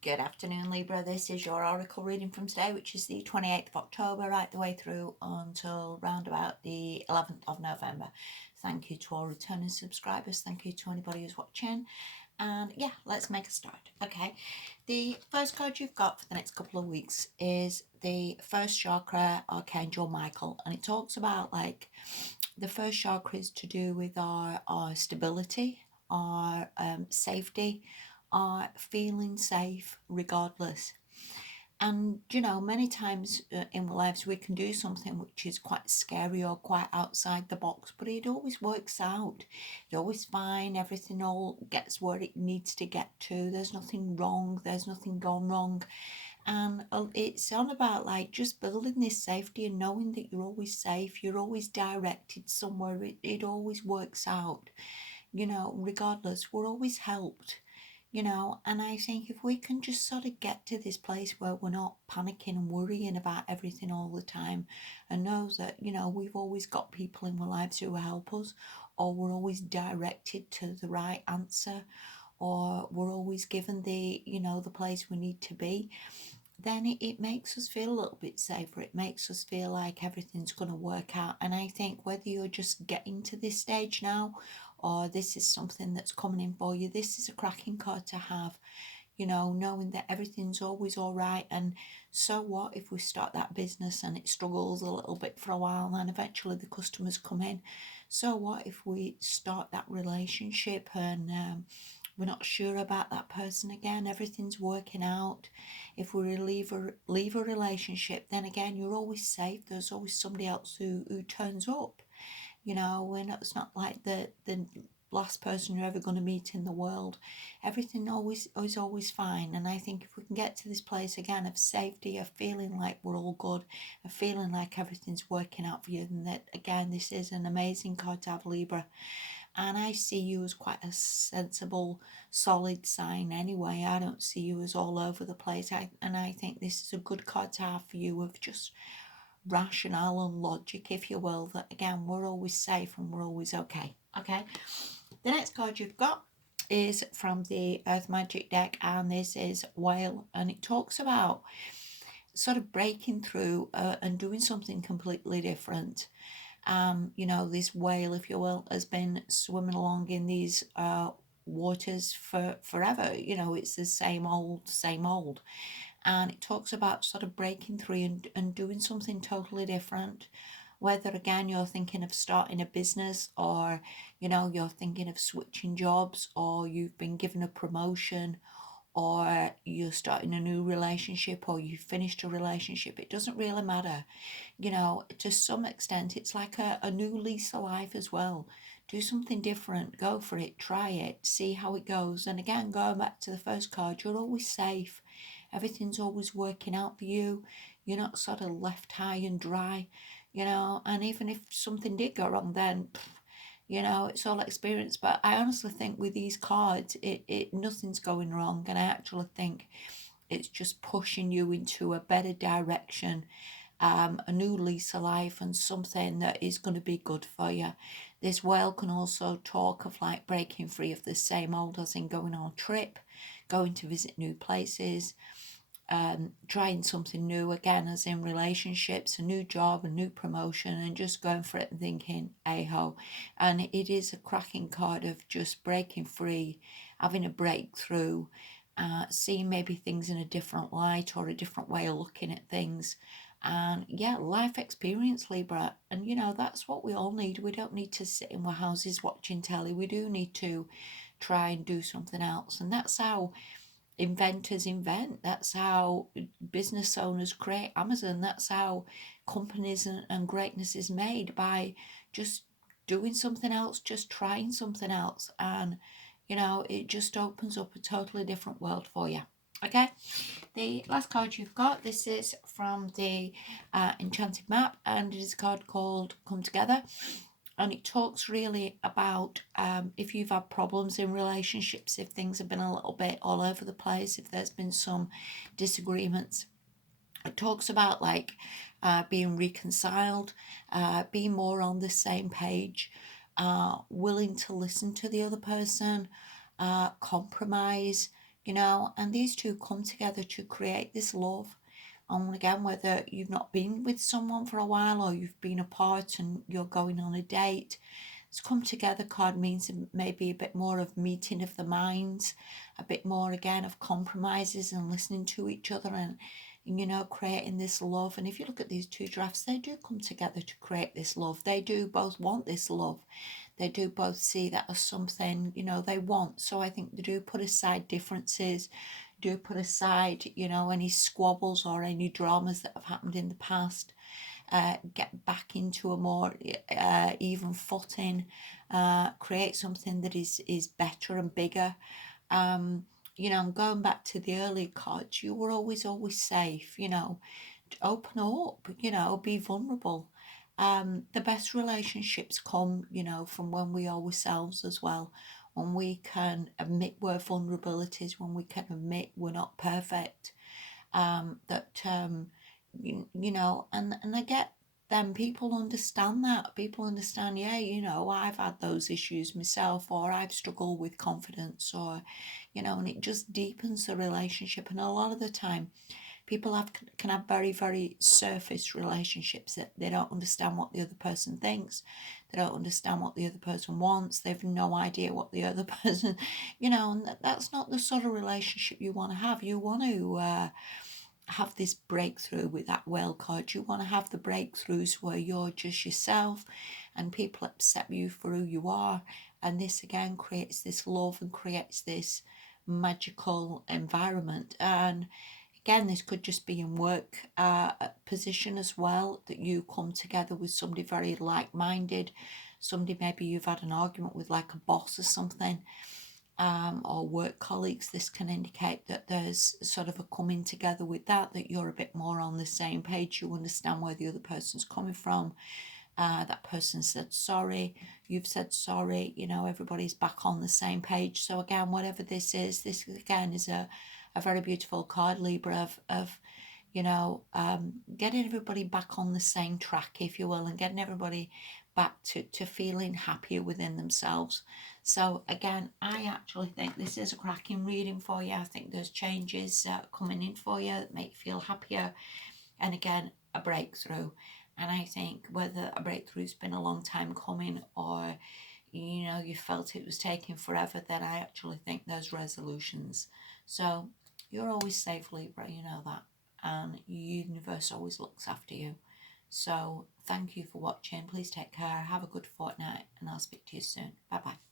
Good afternoon, Libra. This is your oracle reading from today, which is the 28th of October, right the way through until round about the 11th of November. Thank you to all returning subscribers. Thank you to anybody who's watching. And yeah, let's make a start. Okay, the first card you've got for the next couple of weeks is the first chakra, Archangel Michael. And it talks about like the first chakra is to do with our stability, our safety, are feeling safe regardless. And you know, many times in our lives we can do something which is quite scary or quite outside the box, but it always works out. It's always fine. Everything all gets where it needs to get to. There's nothing wrong. There's nothing gone wrong. And it's on about like just building this safety and knowing that you're always safe. You're always directed somewhere. It always works out. You know, regardless, we're always helped, you know. And I think if we can just sort of get to this place where we're not panicking and worrying about everything all the time, and know that, you know, we've always got people in our lives who will help us, or we're always directed to the right answer, or we're always given the, you know, the place we need to be, then it makes us feel a little bit safer. It makes us feel like everything's going to work out. And I think whether you're just getting to this stage now or this is something that's coming in for you, this is a cracking card to have, you know, knowing that everything's always all right. And so what if we start that business and it struggles a little bit for a while and eventually the customers come in? So what if we start that relationship and we're not sure about that person again, everything's working out. If we leave a relationship, then again you're always safe. There's always somebody else who turns up. You know, it's not like the last person you're ever going to meet in the world. Everything always is always fine. And I think if we can get to this place again of safety, of feeling like we're all good, of feeling like everything's working out for you, then that again, this is an amazing card to have, Libra. And I see you as quite a sensible, solid sign anyway. I don't see you as all over the place. And I think this is a good card to have for you of just rationale and logic, if you will, that again, we're always safe and we're always okay. Okay. The next card you've got is from the Earth Magic deck, and this is Whale, and it talks about sort of breaking through and doing something completely different. You know, this whale, if you will, has been swimming along in these waters for forever. You know, it's the same old, same old. And it talks about sort of breaking through and doing something totally different. Whether again you're thinking of starting a business, or you know, you're thinking of switching jobs, or you've been given a promotion, or you're starting a new relationship, or you finished a relationship, it doesn't really matter. You know, to some extent, it's like a new lease of life as well. Do something different, go for it, try it, see how it goes. And again, going back to the first card, you're always safe. Everything's always working out for you. You're not sort of left high and dry, you know. And even if something did go wrong, then you know, it's all experience. But I honestly think with these cards, it nothing's going wrong. And I actually think it's just pushing you into a better direction, a new lease of life, and something that is going to be good for you. This whale can also talk of like breaking free of the same old, as in going on a trip, going to visit new places, trying something new again, as in relationships, a new job, a new promotion, and just going for it and thinking, hey ho. And it is a cracking card of just breaking free, having a breakthrough, seeing maybe things in a different light or a different way of looking at things. And yeah, life experience, Libra. And you know, that's what we all need. We don't need to sit in our houses watching telly. We do need to try and do something else. And that's how inventors invent. That's how business owners create Amazon. That's how companies and greatness is made, by just doing something else, just trying something else. And, you know, it just opens up a totally different world for you. Okay, the last card you've got, this is from the Enchanted Map, and it is a card called Come Together. And it talks really about if you've had problems in relationships, if things have been a little bit all over the place, if there's been some disagreements. It talks about like being reconciled, being more on the same page, willing to listen to the other person, compromise, you know, and these two come together to create this love. And again, whether you've not been with someone for a while or you've been apart and you're going on a date, this come together card means maybe a bit more of meeting of the minds, a bit more again of compromises and listening to each other, and you know, creating this love. And if you look at these two drafts, they do come together to create this love. They do both want this love. They do both see that as something, you know, they want. So I think they do put aside differences, do put aside, you know, any squabbles or any dramas that have happened in the past. Get back into a more even footing, create something that is better and bigger. You know, going back to the early cards, you were always safe, you know, open up, you know, be vulnerable. The best relationships come, you know, from when we are ourselves as well, when we can admit we're vulnerabilities, when we can admit we're not perfect, you know, and I get them, people understand that. People understand, yeah, you know, I've had those issues myself, or I've struggled with confidence, or, you know, and it just deepens the relationship. And a lot of the time, people can have very, very surface relationships that they don't understand what the other person thinks. They don't understand what the other person wants. They've no idea what the other person, you know, and that's not the sort of relationship you want to have. You want to have this breakthrough with that whale card. You want to have the breakthroughs where you're just yourself and people accept you for who you are. And this again creates this love and creates this magical environment. And again, this could just be in work position as well, that you come together with somebody very like-minded, somebody maybe you've had an argument with, like a boss or something, or work colleagues. This can indicate that there's sort of a coming together with that you're a bit more on the same page. You understand where the other person's coming from. That person said sorry, you've said sorry, you know, everybody's back on the same page. So again, whatever this again is a very beautiful card, Libra, of you know, getting everybody back on the same track, if you will, and getting everybody back to feeling happier within themselves. So again, I actually think this is a cracking reading for you. I think there's changes coming in for you that make you feel happier, and again, a breakthrough. And I think whether a breakthrough's been a long time coming, or you know, you felt it was taking forever, then I actually think there's resolutions. So you're always safe, Libra, you know that, and universe always looks after you. So thank you for watching. Please take care, have a good fortnight, and I'll speak to you soon. Bye bye.